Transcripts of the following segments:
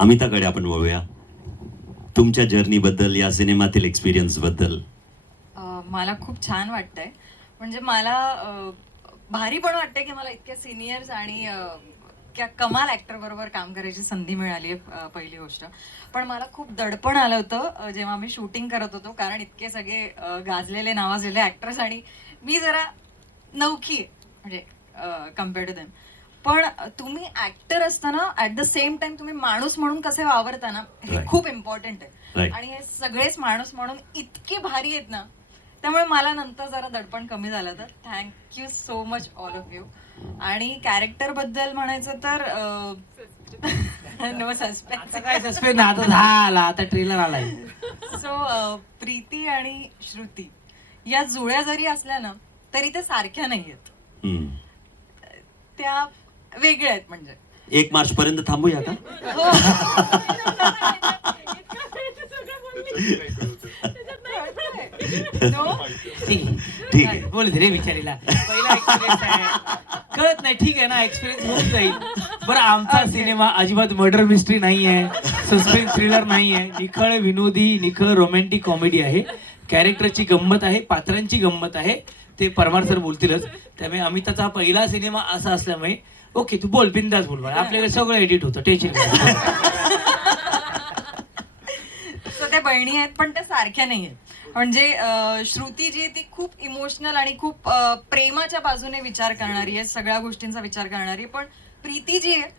अमिताकडे आपण वळूया. तुमच्या जर्नी बद्दल या सिनेमातील एक्सपिरियन्सबद्दल. मला खूप छान वाटतंय. म्हणजे मला भारी पण वाटतंय की मला इतक्या सिनियर्स आणि अ, कमाल ऍक्टर बरोबर काम करायची संधी मिळाली आहे पहिली गोष्ट. पण मला खूप दडपण आलं होतं जेव्हा मी शूटिंग करत होतो कारण इतके सगळे गाजलेले नावाजलेले ऍक्टर्स आणि मी जरा नौखी म्हणजे कंपेअर टू देम पण तुम्ही ऍक्टर असताना ऍट द सेम टाइम तुम्ही माणूस म्हणून कसे वावरता ना हे Right. खूप इम्पॉर्टंट आहे. Right. आणि हे सगळेच माणूस म्हणून इतके भारी आहेत ना त्यामुळे मला नंतर जरा दडपण कमी झालं तर. Thank you so much all of you आणि कॅरेक्टरबद्दल म्हणायचं तर नो आता सस्पेन्स काय सस्पेन्स आता झाला आता ट्रेलर आलाय. सो प्रीती आणि श्रुती या जुळ्या जरी असल्या ना तरी त्या सारख्या नाही आहेत हम्म. त्या वेगळ्या आहेत म्हणजे. एक मार्च पर्यंत थांबूया का? हो? ठीक आहे. ठीक आहे. बोल रे पहिला आहे. कळत नाही. ठीक आहे ना एक्सपिरियन्स होऊन जाईल. बरं आमचा. सिनेमा अजिबात मर्डर मिस्ट्री नाही आहे सस्पेन्स थ्रिलर नाही आहे निखळ विनोदी निखळ रोमॅन्टिक कॉमेडी आहे. कॅरेक्टरची गंमत आहे पात्रांची गंमत आहे. ते परमार सर बोलतीलच. त्यामुळे अमिताचा पहिला सिनेमा असा असल्यामुळे ओके तू बोल बिंदास बोल बाळा. आपल्याकडे सगळं एडिट होतं टेन्शन सो त्या बहिणी आहेत पण त्या सारख्या नाही आहेत म्हणजे श्रुती जी आहे ती खूप इमोशनल आणि खूप प्रेमाच्या बाजूने विचार करणारी आहे सगळ्या गोष्टींचा विचार करणारी पण प्रीती जी आहे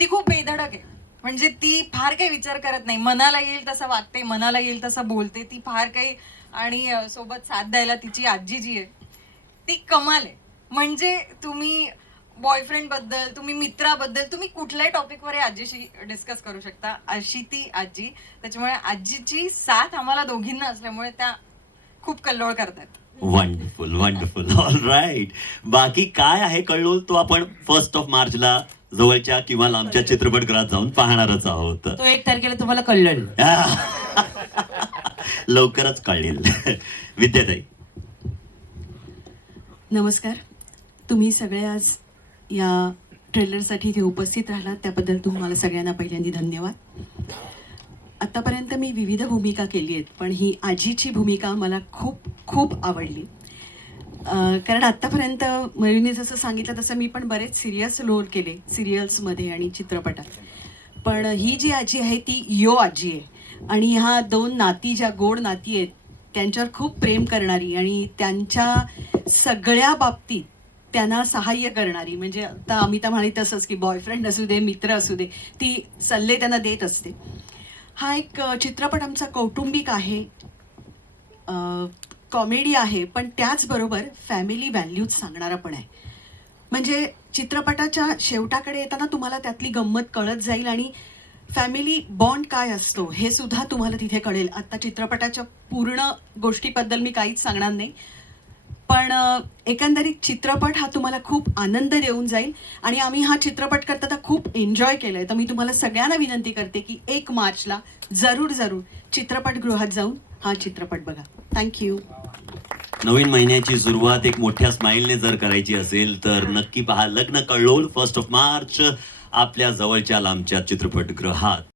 ती खूप बेधडक आहे. म्हणजे ती फार काही विचार करत नाही. मनाला येईल तसं वागते मनाला येईल तसं बोलते. ती फार काही आणि सोबत साथ द्यायला तिची आजी जी आहे ती कमाल आहे. म्हणजे तुम्ही बॉयफ्रेंडबद्दल तुम्ही मित्राबद्दल तुम्ही कुठल्याही टॉपिकवर आजीशी डिस्कस करू शकता. अशी ती आजी. त्याच्यामुळे आजीची साथ आम्हाला दोघींना असल्यामुळे त्या खूप कल्लोळ करतात. वंडरफुल वंडरफुल ऑल राईट बाकी काय आहे कळलो तो आपण फर्स्ट ऑफ मार्चला जवळच्या किंवा लांबच्या चित्रपटगृहात जाऊन पाहणारच आहोत. तो एक तारखेला तुम्हाला कळलं. लवकरच कळेल. विद्याताई नमस्कार. तुम्ही सगळे आज या ट्रेलरसाठी इथे उपस्थित राहिलात त्याबद्दल तुम्हाला सगळ्यांना पहिल्यांदा धन्यवाद. आत्तापर्यंत मी विविध भूमिका केली आहेत पण ही आजीची भूमिका मला खूप खूप आवडली. कारण आत्तापर्यंत मयुरीने जसं सांगितलं तसं मी पण बरेच सिरियस रोल केले सिरियल्समध्ये आणि चित्रपटात. पण ही जी आजी आहे ती यो आजी आहे. आणि ह्या दोन नाती ज्या गोड नाती आहेत त्यांच्यावर खूप प्रेम करणारी आणि त्यांच्या सगळ्या बाबतीत त्यांना सहाय्य करणारी. म्हणजे आता अमिता म्हणाली तसंच की बॉयफ्रेंड असू दे मित्र असू दे ती सल्ले त्यांना देत असते. हा एक चित्रपट आमचा कौटुंबिक आहे. कॉमेडी आहे पण त्याचबरोबर फॅमिली व्हॅल्यूज सांगणारा पण आहे. म्हणजे चित्रपटाच्या शेवटाकडे येताना तुम्हाला त्यातली गंमत कळत जाईल आणि फॅमिली बॉन्ड काय असतो हे सुद्धा तुम्हाला तिथे कळेल. आत्ता चित्रपटाच्या पूर्ण गोष्टीबद्दल मी काहीच सांगणार नाही. पण एकंदरीत चित्रपट हा तुम्हाला खूप आनंद देऊन जाईल. आणि आम्ही हा चित्रपट करताना खूप एन्जॉय केलाय. तर मी तुम्हाला सगळ्यांना विनंती करते की एक मार्चला जरूर जरूर चित्रपटगृहात जाऊन हा चित्रपट बघा. थँक्यू नवीन महिन्याची सुरुवात एक मोठ्या स्माईलने जर करायची असेल तर नक्की पहा. लग्न कळलोल फर्स्ट ऑफ मार्च आपल्या जवळच्या लांबच्या चित्रपटगृहात.